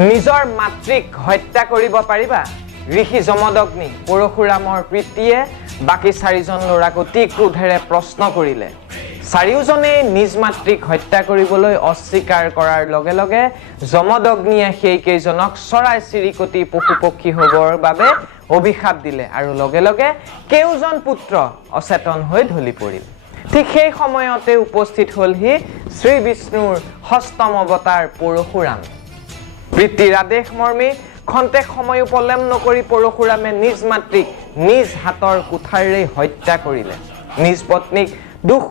নিজৰ মাতৃক হত্যা কৰিব পাৰিবা ঋষি যমদগ্নি পৰশুৰামৰ পিতৃয়ে বাকি চাৰিজন ল'ৰাক অতি ক্ৰোধেৰে প্ৰশ্ন কৰিলে চাৰিওজনে নিজ মাতৃক হত্যা কৰিবলৈ অস্বীকাৰ কৰাৰ লগে লগে যমদগ্নিয়ে সেই কেইজনক চৰাই চিৰিকটি পশু পক্ষী হ'বৰ বাবে অভিশাপ দিলে আৰু লগে লগে কেউজন পুত্ৰ অচেতন হৈ ঢলি পৰিল ঠিক সেই সময়তে উপস্থিত হ'লহি শ্ৰী বিষ্ণুৰ ষষ্ঠম অৱতাৰ পৰশুৰাম পিতৃৰ আদেশ মৰ্মে খন্তেক সময় উপলম নকৰি পৰশুৰামে নিজ মাতৃক নিজ হাতৰ কুঠাৰেৰে হত্যা কৰিলে নিজ পত্নীক দুখ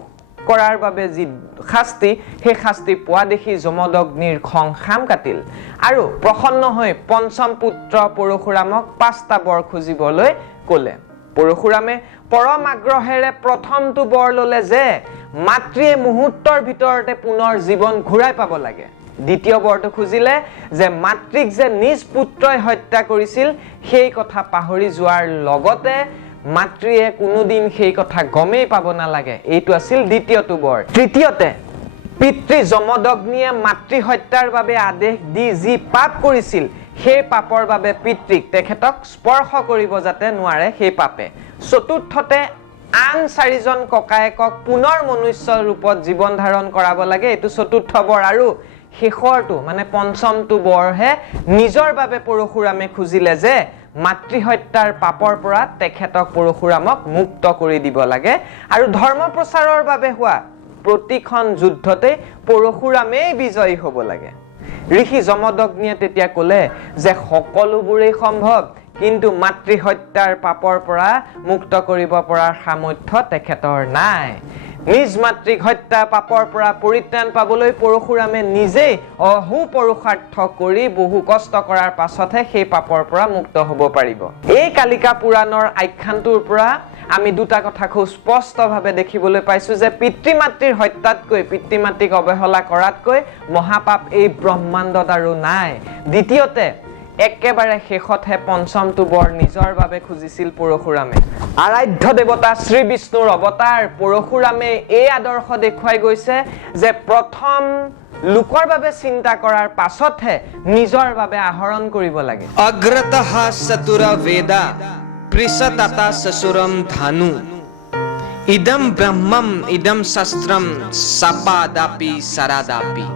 কৰাৰ বাবে যি শাস্তি সেই শাস্তি পোৱা দেখি যমদগ্নিৰ খং খাম কাটিল আৰু প্ৰসন্ন হৈ পঞ্চম পুত্ৰ পৰশুৰামক 5টা বৰ খুজিবলৈ ক'লে পৰশুৰামে পৰম আগ্ৰহেৰে প্ৰথমটো বৰ ল'লে যে মাতৃয়ে মুহূৰ্তৰ ভিতৰতে পুনৰ জীৱন ঘূৰাই পাব লাগে দ্বিতীয় বৰটো খুজিলে যে মাতৃক যে নিজ পুত্ৰই হত্যা কৰিছিল সেই কথা পাহৰি যোৱাৰ লগতে মাতৃয়ে কোনোদিন সেই কথা গমেই পাব নালাগে এইটো আছিল দ্বিতীয়টো বৰ তৃতীয়তে পিতৃ যমদগ্নিয়ে মাতৃ হত্যাৰ বাবে আদেশ দি যি পাপ কৰিছিল সেই পাপৰ বাবে পিতৃক তেখেতক স্পৰ্শ কৰিব যাতে নোৱাৰে সেই পাপে চতুৰ্থতে আন চাৰিজন ককায়েকক পুনৰ মনুষ্য ৰূপত জীৱন ধাৰণ কৰাব লাগে এইটো চতুৰ্থ বৰ আৰু শেষৰটো মানে পঞ্চমটো বৰহে নিজৰ বাবে পৰশুৰামে খুজিলে যে মাতৃ হত্যাৰ পাপৰ পৰা তেখেতক পৰশুৰামক মুক্ত কৰি দিব লাগে আৰু ধৰ্ম প্ৰচাৰৰ বাবে হোৱা প্ৰতিখন যুদ্ধতে পৰশুৰামেই বিজয়ী হ'ব লাগে ঋষি যমদগ্নিয়ে তেতিয়া ক'লে যে সকলোবোৰেই সম্ভৱ কিন্তু মাতৃ হত্যাৰ পাপৰ পৰা মুক্ত কৰিব পৰাৰ সামৰ্থ্য তেখেতৰ নাই নিজ মাতৃক হত্যা পাপৰ পৰা পৰিত্ৰাণ পাবলৈ পৰশুৰামে নিজেই অহু পৰুষাৰ্থ কৰি বহু কষ্ট কৰাৰ পাছতহে সেই পাপৰ পৰা মুক্ত হ'ব পাৰিব এই কালিকা পুৰাণৰ আখ্যানটোৰ পৰা আমি দুটা কথা খুব স্পষ্টভাৱে দেখিবলৈ পাইছো যে পিতৃ মাতৃৰ হত্যাতকৈ পিতৃ মাতৃক অৱহেলা কৰাতকৈ মহাপাপ এই ব্ৰহ্মাণ্ডত আৰু নাই দ্বিতীয়তে একেবাৰে শেষতহে পঞ্চমটো বৰ নিজৰ বাবে খুজিছিল পৰশুৰামে আৰাধ্য দেৱতা শ্ৰী বিষ্ণুৰ অৱতাৰ পৰশুৰামে এই আদৰ্শ দেখুৱাই গৈছে যে প্ৰথম লোকৰ বাবে চিন্তা কৰাৰ পাছতহে নিজৰ বাবে আহৰণ কৰিব লাগে অগ্ৰতঃ চতুৰা বেদা পৃষতাতা সসুৰম ধানু ইদম ব্ৰহ্মম ইদম শাস্ত্ৰম সাপাদাপি সাৰাদাপি